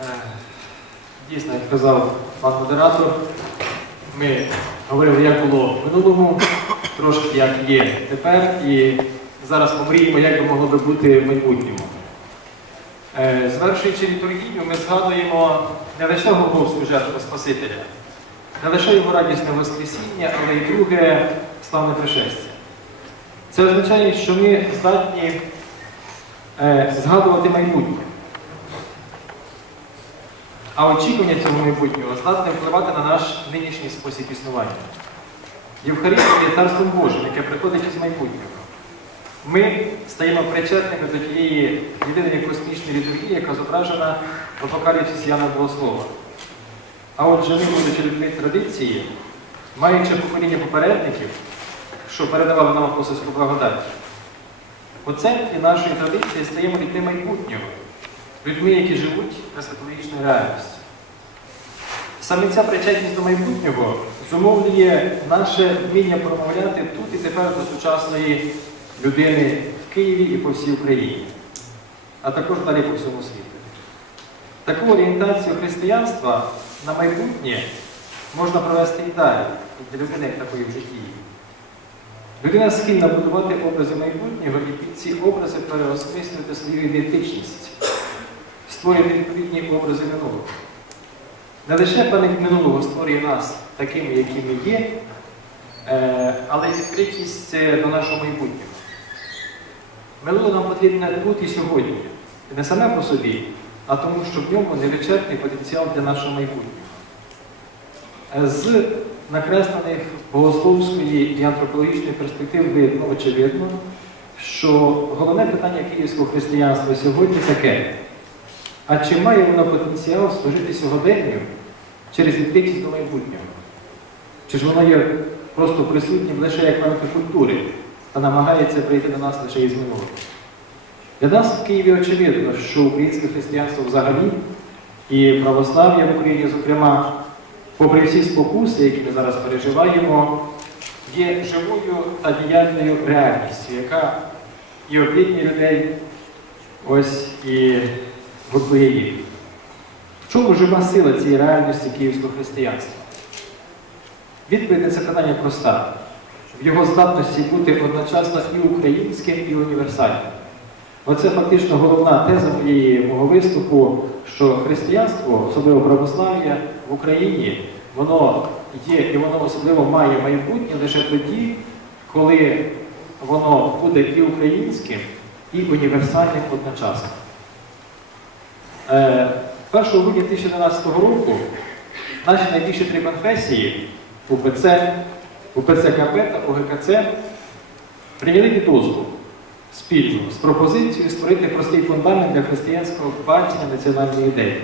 Е, Дійсно, як казав пан модератор, ми говорили, як було в минулому, трошки як є тепер, і зараз помріємо, як би могло би бути в майбутньому. Е, Звершуючи літургію, ми згадуємо не лише Голгофську жертву Спасителя, не лише його радісне Воскресіння, але й друге славне пришестя. Це означає, що ми здатні е, згадувати майбутнє. А очікування цього майбутнього здатне впливати на наш нинішній спосіб існування. Євхаристія є Царством Божим, яке приходить із майбутнього. Ми стаємо причетними до тієї єдиної космічної літургії, яка зображена в апокаліпсисі Яна Богослова. А отже, ми, будучи людьми традиції, маючи покоління попередників, що передавали нам апостольську благодать, у центрі нашої традиції стаємо людьми майбутнього, людьми, які живуть есхатологічною реальністю. Саме ця причетність до майбутнього зумовлює наше вміння промовляти тут і тепер до сучасної людини в Києві і по всій Україні, а також далі по всьому світу. Таку орієнтацію християнства на майбутнє можна провести і далі, для людини як такої в житті. Людина схильна будувати образи майбутнього і під ці образи переосмислювати свою ідентичність, створювати відповідні образи минулого. Не лише пам'ять минулого створює нас такими, якими є, е, але й відкритість е, до нашого майбутнього. Минуле нам потрібне тут і сьогодні. Не саме по собі, а тому, що в ньому невичерпний потенціал для нашого майбутнього. Е, З накреслених богословської і антропологічної перспективи видно, очевидно, що головне питання київського християнства сьогодні таке. А чи має воно потенціал служити сьогоденню через відкритість до майбутнього? Чи ж воно є просто присутнім лише як пам'ятка культури та намагається прийти до нас лише із минулого? Для нас в Києві очевидно, що українське християнство взагалі і православ'я в Україні, зокрема, попри всі спокуси, які ми зараз переживаємо, є живою та діяльною реальністю, яка і об'єднує людей, ось і їх. В чому жива сила цієї реальності київського християнства? Відповідь на це питання проста. В його здатності бути одночасно і українським, і універсальним. Оце фактично головна теза моєї мого виступу, що християнство, особливо православ'я в Україні, воно є і воно особливо має майбутнє лише тоді, коли воно буде і українським, і універсальним одночасно. Е, 1 грудня 2012 року наші найбільші три конфесії УПЦ, УПЦКП та УГКЦ прийняли підозру спільно з пропозицією створити простий фундамент для християнського бачення національної ідеї.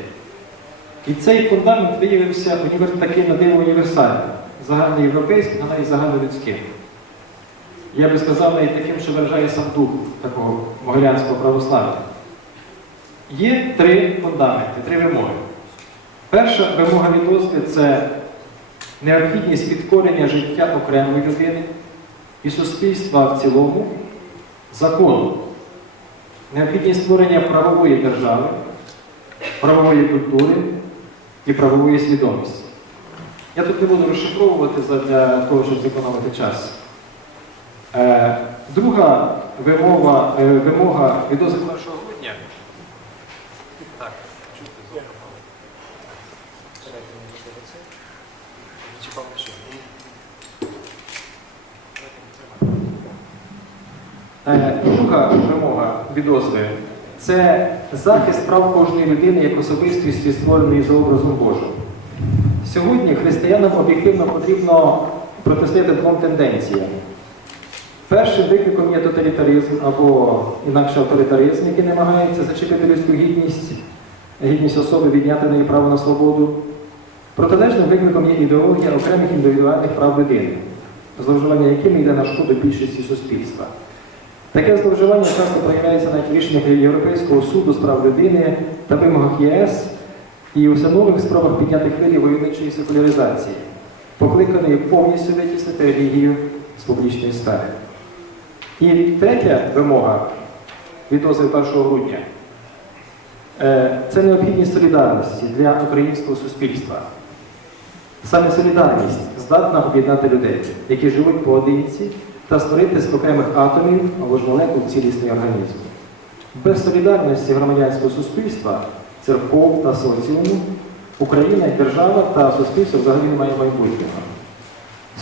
І цей фундамент виявився таким на диво універсальним, загальноєвропейським, а навіть загальнолюдським. Я би сказав, навіть таким, що виражає сам дух такого могилянського православ'я. Є три фундаменти, три вимоги. Перша вимога відозви це необхідність підкорення життя окремої людини і суспільства в цілому закону, необхідність створення правової держави, правової культури і правової свідомості. Я тут не буду розшифровувати для того, щоб зекономити час. Е, Друга е, вимога відозви 1 грудня. Так, чути звук. Чіпав лише. Е, Друга вимога відозви це захист прав кожної людини як особистості, створеної за образом Божим. Сьогодні християнам об'єктивно потрібно протистояти двом тенденціям. Першим викликом є тоталітаризм або інакше авторитаризм, який намагається зачепити людську гідність, гідність особи, відняти неї право на свободу. Протилежним викликом є ідеологія окремих індивідуальних прав людини, зловживання якими йде на шкоду більшості суспільства. Таке зловживання часто проявляється навіть в рішеннях Європейського суду з прав людини та вимогах ЄС і у нових спробах підняти хвилі войовничої секуляризації, покликаної повністю витіснити релігію з публічної сфери. І третя вимога відозви 1 грудня Е, Це необхідність солідарності для українського суспільства. Саме солідарність здатна об'єднати людей, які живуть поодинці, та створити з окремих атомів або ж молекул цілісний організм. Без солідарності громадянського суспільства, церков та соціуму Україна як держава та суспільство взагалі не має майбутнього.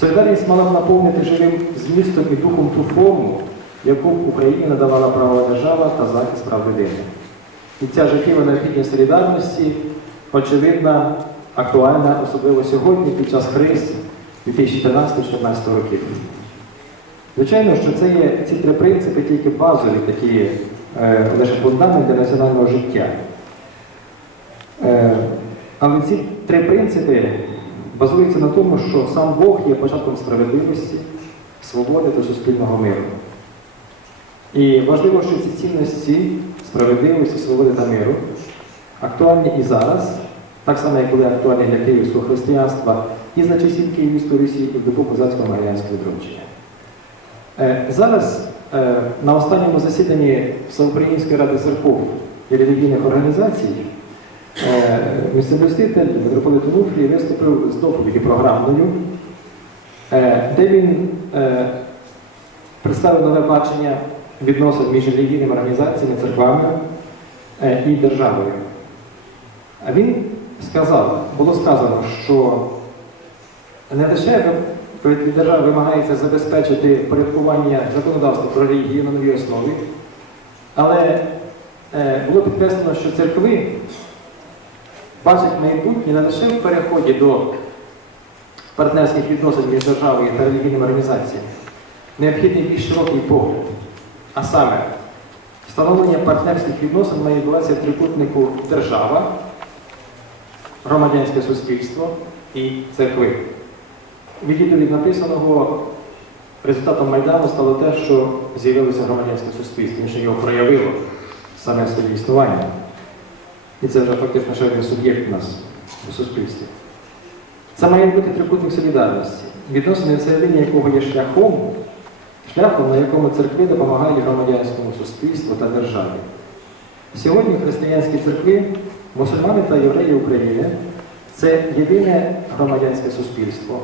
Солідарність мала б наповнити живим змістом і духом ту форму, яку Україні надавала правова держава та захист прав людини. І ця життєва необхідність солідарності очевидна, актуальна, особливо сьогодні, під час криз 2014-2014 років. Звичайно, що це є ці три принципи тільки базові, такі е, лише фундамент для національного життя. Е, але ці три принципи базуються на тому, що сам Бог є початком справедливості, свободи та суспільного миру. І важливо, що ці цінності справедливості, свободи та миру актуальні і зараз, так само, як були актуальні для київського християнства і за часів Київської Русі, і в добу козацького відродження. Е, Зараз е, на останньому засіданні Всеукраїнської ради церков і релігійних організацій е, місцевоститель митрополит Онуфрій виступив з доповіді програмною, де він представив нове бачення відносин між релігійними організаціями, церквами і державою. Він сказав, було сказано, що не лише від держави вимагається забезпечити порядкування законодавства про релігію на новій основі, але е, було підкреслено, що церкви бачать майбутнє не лише в переході до партнерських відносин між державою та релігійними організаціями, необхідний більш широкий погляд. А саме, встановлення партнерських відносин має відбуватися в трикутнику держава, громадянське суспільство і церкви. Відповідно від написаного, результатом Майдану стало те, що з'явилося громадянське суспільство, що його проявило саме своє існування. І це вже фактично ще один суб'єкт у нас у суспільстві. Це має бути трикутник солідарності, відносини всередині якого є шляхом, шляхом, на якому церкви допомагають громадянському суспільству та державі. Сьогодні християнські церкви, мусульмани та євреї України це єдине громадянське суспільство,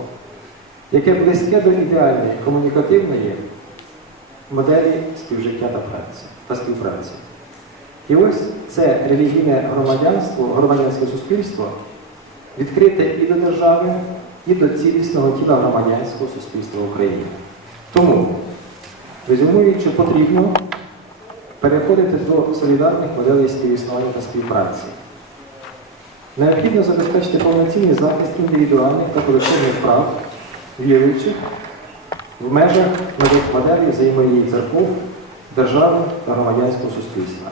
яке близьке до ідеальної комунікативної моделі співжиття та праці та співпраці. І ось це релігійне громадянство, громадянське суспільство відкрите і до держави, і до цілісного тіла громадянського суспільства України. Тому, резюмуючи, потрібно переходити до солідарних моделей співіснування та співпраці. Необхідно забезпечити повноцінний захист індивідуальних та колективних прав віруючих в межах нових моделей взаємодії церков, держави та громадянського суспільства.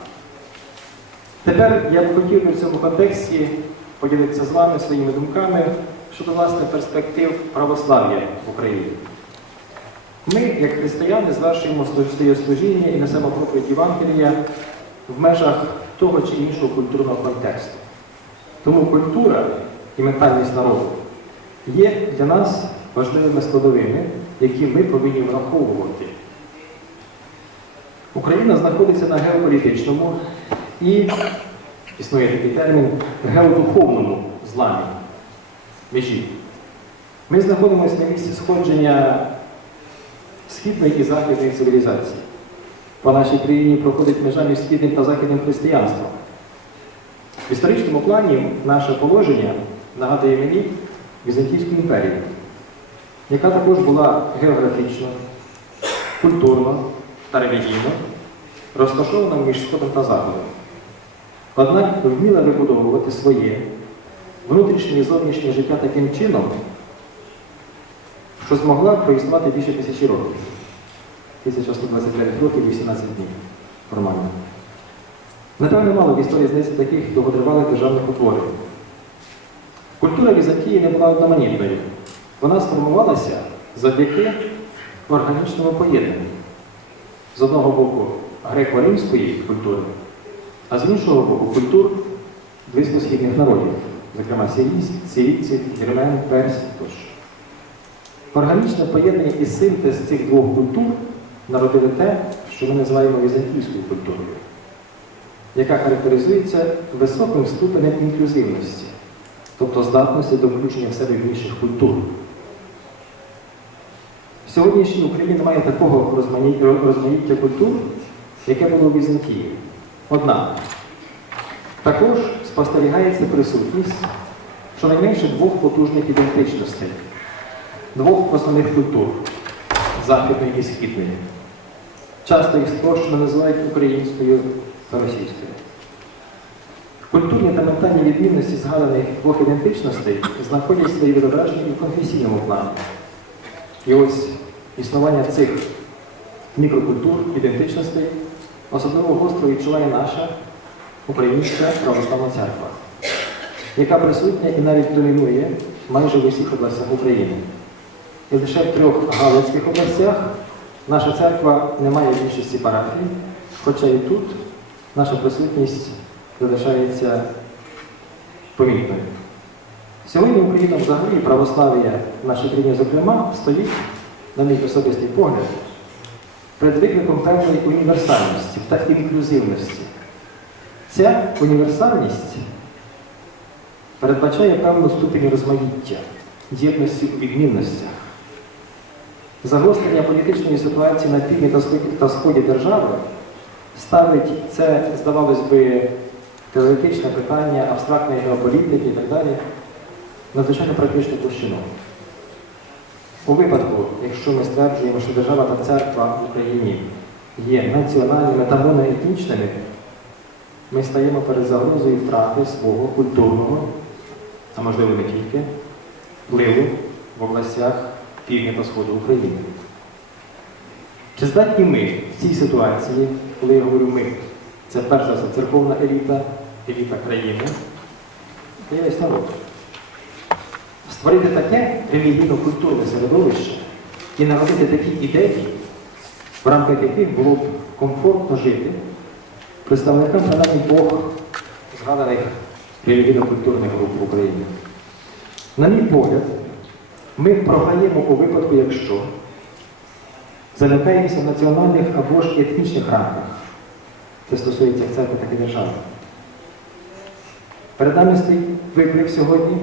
Тепер я б хотів в цьому контексті поділитися з вами своїми думками щодо власне перспектив православ'я в Україні. Ми, як християни, звершуємо своє служіння і несемо проповідь Євангелія в межах того чи іншого культурного контексту. Тому культура і ментальність народу є для нас важливими складовими, які ми повинні враховувати. Україна знаходиться на геополітичному і, існує такий термін, геодуховному зламі межі. Ми знаходимося на місці сходження східної і західної цивілізації. По нашій країні проходить межа між східним та західним християнством. В історичному плані наше положення нагадує мені Візантійську імперію, яка також була географічно, культурно та релігійно розташована між Сходом та Заходом. Однак вміла вибудовувати своє внутрішнє і зовнішнє життя таким чином, що змогла проіснувати більше тисячі років. 1129 років 18 днів формально. Напевно, мало в історії знається таких довготривалих державних утворень. Культура Візантії не була одноманітною. Вона сформувалася завдяки органічному поєднанню. З одного боку греко-римської культури, а з іншого боку культур близькосхідних народів, зокрема сирійців, вірмен, персів тощо. Органічне поєднання і синтез цих двох культур народили те, що ми називаємо візантійською культурою. яка характеризується високим ступенем інклюзивності, тобто здатності до включення в себе інших культур. Сьогоднішня Україна має такого розмаїття культур, яке було в Візантії. Однак також спостерігається присутність щонайменше двох потужних ідентичностей, двох основних культур західної і східної. Часто їх спрощено називають українською та російською. Культурні та ментальні відмінності згаданих двох ідентичностей знаходять свої відображення в конфесійному плані. І ось існування цих мікрокультур, ідентичностей особливо гостро відчуває наша українська православна церква, яка присутня і навіть домінує майже в усіх областях України. І лише в трьох галицьких областях наша церква не має більшості парафій, хоча і тут наша присутність залишається помітною. Сьогодні Україна взагалі православ'я нашій країні, зокрема, стоїть, на мій особистий погляд, перед викликом певної універсальності та інклюзивності. Ця універсальність передбачає певну ступінь розмаїття, єдності у відмінностях. Загострення політичної ситуації на півдні та сході держави ставить це, здавалось би, теоретичне питання абстрактної геополітики і так далі, надзвичайно практичну площину. У випадку, якщо ми стверджуємо, що держава та церква в Україні є національними та моноетнічними, ми стаємо перед загрозою втрати свого культурного, а можливо не тільки, впливу в областях півдня та сходу України. Чи здатні ми в цій ситуації, коли я говорю ми, це перш за все церковна еліта, еліта країни, і весь народ, створити таке релігійно-культурне середовище і народити такі ідеї, в рамках яких було б комфортно жити представникам принаймні двох згаданих релігійно-культурних груп в Україні. На мій погляд, ми програємо у випадку, якщо замикаємося в національних або ж етнічних рамках. Це стосується церкви, так і держави. Перед нами стоїть виклик сьогодні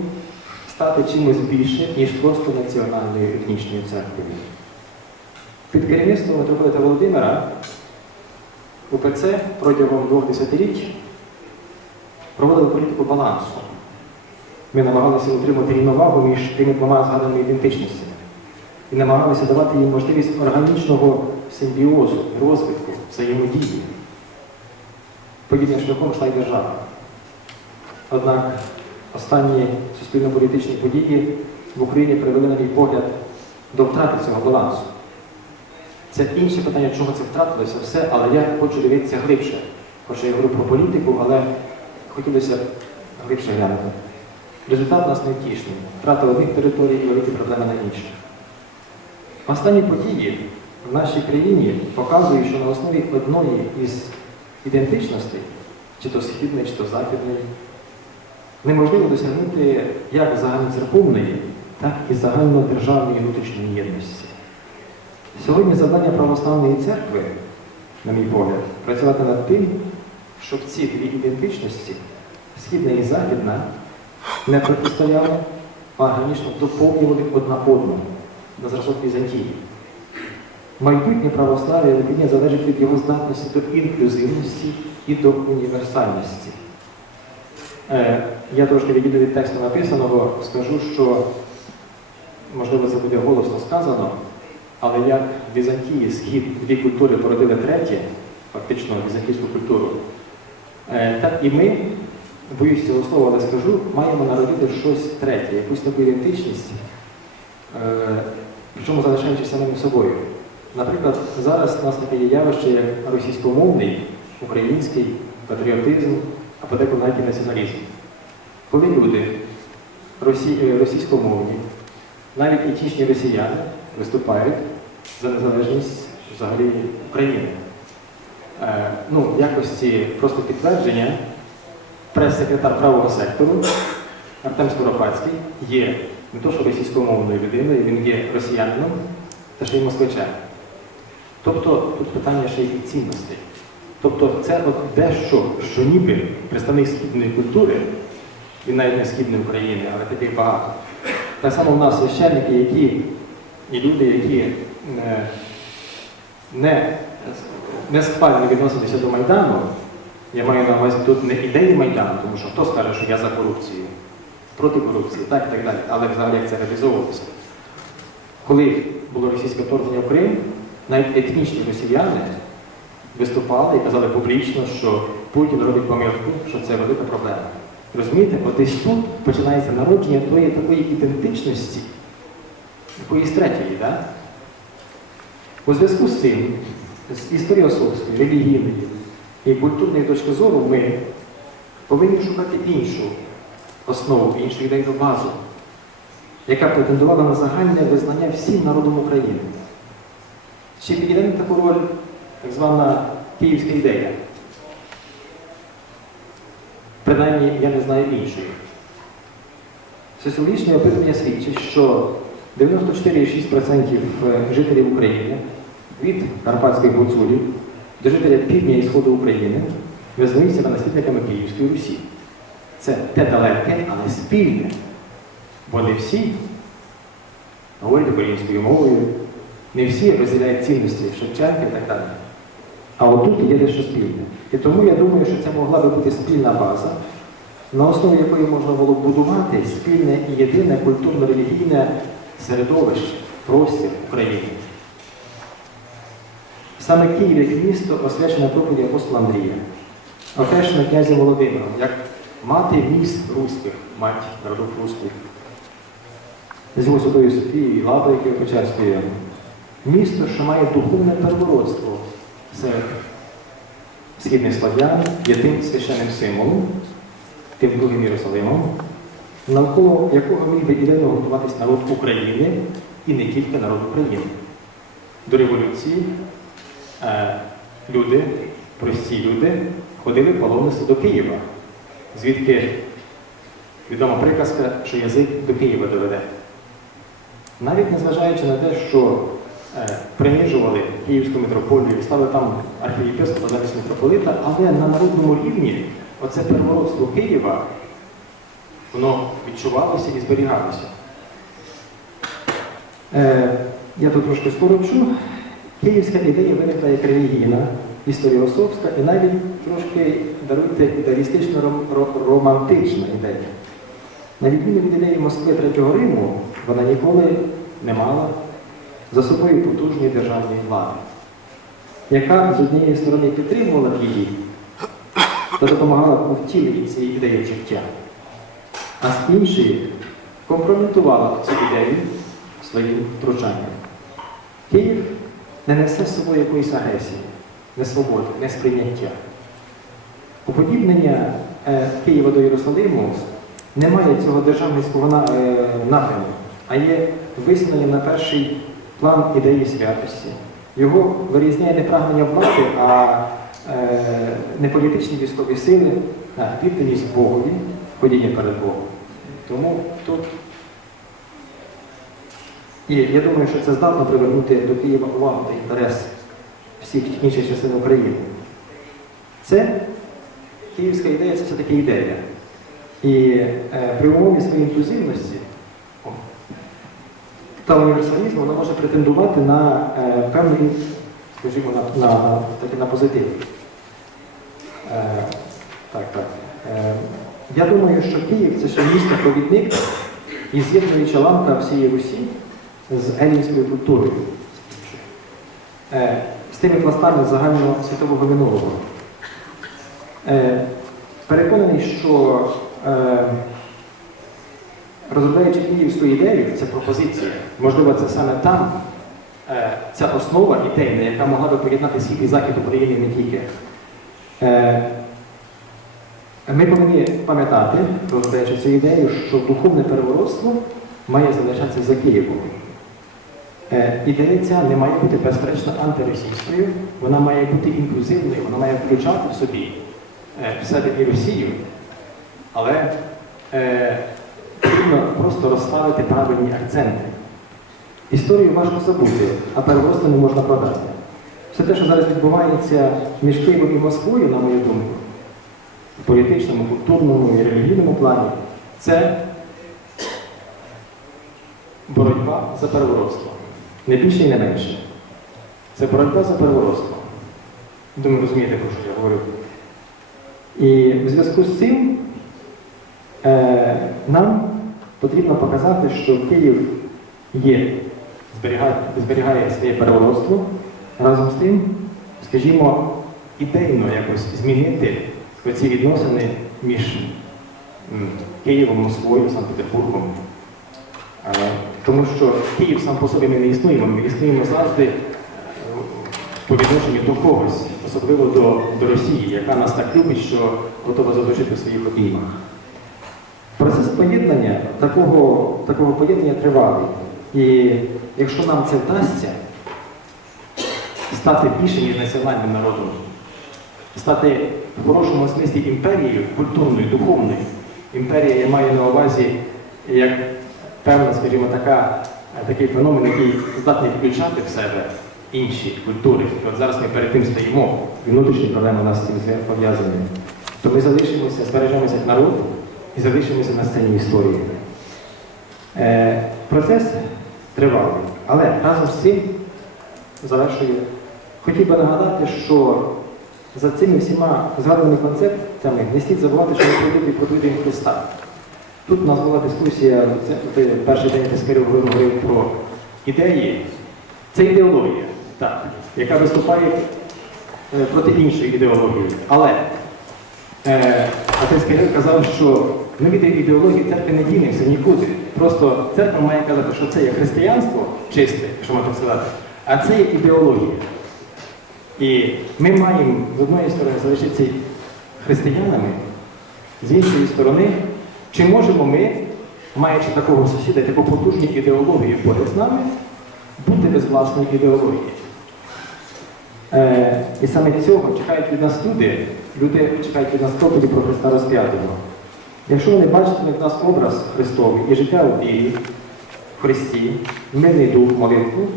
стати чимось більше, ніж просто національною етнічною церквою. Під керівництвом митрополита Володимира УПЦ протягом двох десятиліть проводили політику балансу. Ми намагалися утримати рівновагу між тими двома згаданими ідентичностями і намагалися давати їм можливість органічного симбіозу, розвитку, взаємодії. Подібним шляхом йшла й держава. Однак останні суспільно-політичні події в Україні привели, на мій погляд, до втрати цього балансу. Це інше питання, чого це втратилося все, але я хочу дивитися глибше. Хоча я говорю про політику, але хотілося глибше глянути. Результат у нас невтішний. Втрата одних територій і великі проблеми на інших. Останні події в нашій країні показують, що на основі одної із ідентичностей, чи то східної, чи то західної, неможливо досягнути як загальноцерковної, так і загальнодержавної внутрішньої єдності. Сьогодні завдання православної церкви, на мій погляд, працювати над тим, щоб ці дві ідентичності, східна і західна, не протистояли, а органічно доповнювали одна одну на зразок Візантії. Майбутнє православ'я Україні залежить від його здатності до інклюзивності і до універсальності. Е, я трошки відійду від тексту написаного, скажу, що, можливо, це буде голосно сказано, але як в Візантії схід дві культури породили третє, фактично візантійську культуру, е, так і ми, боюсь цього слова, але скажу, маємо народити щось третє, якусь таку ідентичність, е, причому залишаючись самим собою. Наприклад, зараз у нас таке є явище, як російськомовний, український патріотизм, а подеколи навіть і націоналізм. Коли люди росі... е, російськомовні, навіть етнічні росіяни виступають за незалежність взагалі України. Е, ну, в якості просто підтвердження, прес-секретар правого сектору Артем Скоропадський є не то, що російськомовною людиною, він є росіянином та ще й москвичем. Тобто тут питання ще й цінностей. Тобто це от дещо, що ніби представник східної культури, він навіть не східної України, але таких багато. Так само у нас священники, які і люди, які е, не, не схвально відносилися до Майдану, я маю на увазі тут не ідеї Майдану, тому що хто скаже, що я за корупцію, проти корупції, так і так далі, але взагалі як це реалізовувалося. Коли було російське вторгнення в Крим, навіть етнічні росіяни виступали і казали публічно, що Путін робить помилку, що це велика проблема. Розумієте, от тут починається народження тої такої ідентичності, якоїсь третьої, да? У зв'язку з цим, з історіосовської, релігійної і культурної точки зору, ми повинні шукати іншу основу, іншу ідейну базу, яка претендувала на загальне визнання всім народом України. Чи підійде таку роль так звана київська ідея? Принаймні, я не знаю іншої. Соціологічне опитування свідчить, що 94,6% жителів України від Карпатських гуцулів до жителя півдня і сходу України визнаються наслідниками Київської Русі. Це те далеке, але спільне. Бо не всі говорять українською мовою, не всі розділяють цінності Шевченка і так далі. А отут є дещо спільне. І тому я думаю, що це могла би бути спільна база, на основі якої можна було б будувати спільне і єдине культурно-релігійне середовище, простір України. Саме Київ як місто освячене проповіді апостола Андрія, окрещено князем Володимиром, як мати міст руських, мать народів руських, з його Софією, Лаврою Києво-Печерською. Місто, що має духовне первородство серед східних слав'ян, є тим священним символом, тим другим Єрусалимом, навколо якого міг би ідейно готуватись народ України і не тільки народ України. До революції е, люди, прості люди, ходили паломництво до Києва, звідки відома приказка, що язик до Києва доведе. Навіть незважаючи на те, що принижували Київську митрополію, ставили там архієпископа замість митрополита, але на народному рівні оце первородство Києва, воно відчувалося і зберігалося. Е, я тут трошки скорочу. Київська ідея виникла як релігійна, історіосовська і навіть трошки даруйте ідеалістично романтична ідея. На відміну від ідеї Москви Третього Риму, вона ніколи не мала за собою потужної державної влади, яка з однієї сторони підтримувала її та допомагала у втіленні цієї ідеї життя, а з іншої компрометувала цю ідею своїм втручанням. Київ не несе з собою якоїсь агресії, не свободи, не сприйняття. Уподібнення е, Києва до Єрусалиму немає цього державницького е, напряму, а є висуненням на перший план ідеї святості. Його вирізняє не прагнення влади, а е, не політичні військові сили, а відданість Богові, ходіння перед Богом. Тому тут і я думаю, що це здатно привернути до Києва увагу та інтерес всіх інших частин України. Це київська ідея це все-таки ідея. І е, при умові своєї інклюзивності та універсалізму вона може претендувати на е, певний, скажімо, на, на, на, таки на позитив. Е, так, так. Е, я думаю, що Київ це ще місто-провідник і з'єднуюча ламка всієї Русі з елінською культурою, Е, з тими пластами загального світового минулого. Е, Переконаний, що е, розробляючи київську ідею, це пропозиція, можливо, це саме там е, ця основа ідейна, яка могла би поєднати схід і захід України не тільки. Е, Ми повинні пам'ятати, розглядаючи цю ідею, що духовне переворотство має залишатися за Києвом. Е, Ідея ця не має бути безперечно антиросійською, вона має бути інклюзивною, вона має включати в собі е, в себе і Росію, але е, потрібно просто розставити правильні акценти. Історію важко забути, а переворотство не можна продати. все те, що зараз відбувається між Києвом і Москвою, на мою думку, в політичному, культурному і релігійному плані, це боротьба за переворотство. Не більше і не менше. Це боротьба за переворотство. Думаю, розумієте, про що я говорю. І в зв'язку з цим е, нам потрібно показати, що Київ є, зберігає, зберігає своє переворотство. Разом з тим, скажімо, ідейно якось змінити ці відносини між Києвом, Москвою, Санкт-Петербургом. Тому що Київ сам по собі ми не існуємо, ми існуємо завжди е, по відношенню до когось, особливо до, до Росії, яка нас так любить, що готова задушити в своїх обіймах. Процес поєднання такого, такого поєднання тривалий. І якщо нам це вдасться, стати більшим ніж національним народом, стати в хорошому смислі імперією культурною, духовною. Імперія я маю на увазі як певна, скажімо, така, такий феномен, який здатний включати в себе інші культури. І от зараз ми перед тим стоїмо, і внутрішні проблеми у нас з цим пов'язані. То ми залишимося, збережемося як народ і залишимося на сцені історії. Е, процес тривалий, але разом з цим завершую. Хотів би нагадати, що за цими всіма згаданими концепціями не слід забувати, що ми прийдуть і Христа. Тут у нас була дискусія, це- перший день Тискарів говорив про ідеї. Це ідеологія, так, яка виступає е, проти іншої ідеології. Але Атець Кирил казав, що ми від ідеології церкви не дінемося нікуди. Просто церква має казати, що це є християнство чисте, якщо можна сказати, а це є ідеологія. І ми маємо з одної сторони залишитися християнами, з іншої сторони, чи можемо ми, маючи такого сусіда, таку потужну ідеологію поряд з нами, бути без власної ідеології? Е, і саме цього чекають від нас люди, люди чекають від нас проповіді про Христа розп'ятого. Якщо вони бачитимуть в нас образ Христовий і життя у вірі, в Христі, мирний дух, молитву,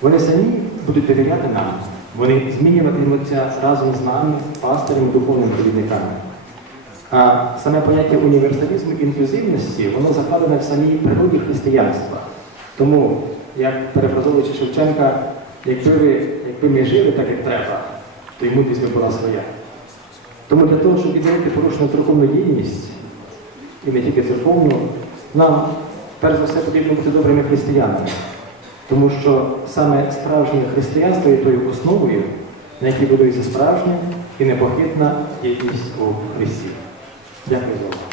вони самі будуть довіряти нам. Вони змінюватимуться разом з нами, пастирами, духовними провідниками. А саме поняття універсалізму і інклюзивності, воно закладене в самій природі християнства. Тому, як перефразовуючи Шевченка, якби, ви, якби ми жили так, як треба, то й мудрість би була своя. Тому для того, щоб відновити порушену церковну єдність, і не тільки церковну, нам перш за все потрібно бути добрими християнами. Тому що саме справжнє християнство є тою основою, на якій будується справжня і непохитна єдність у Христі. Дякую за увагу.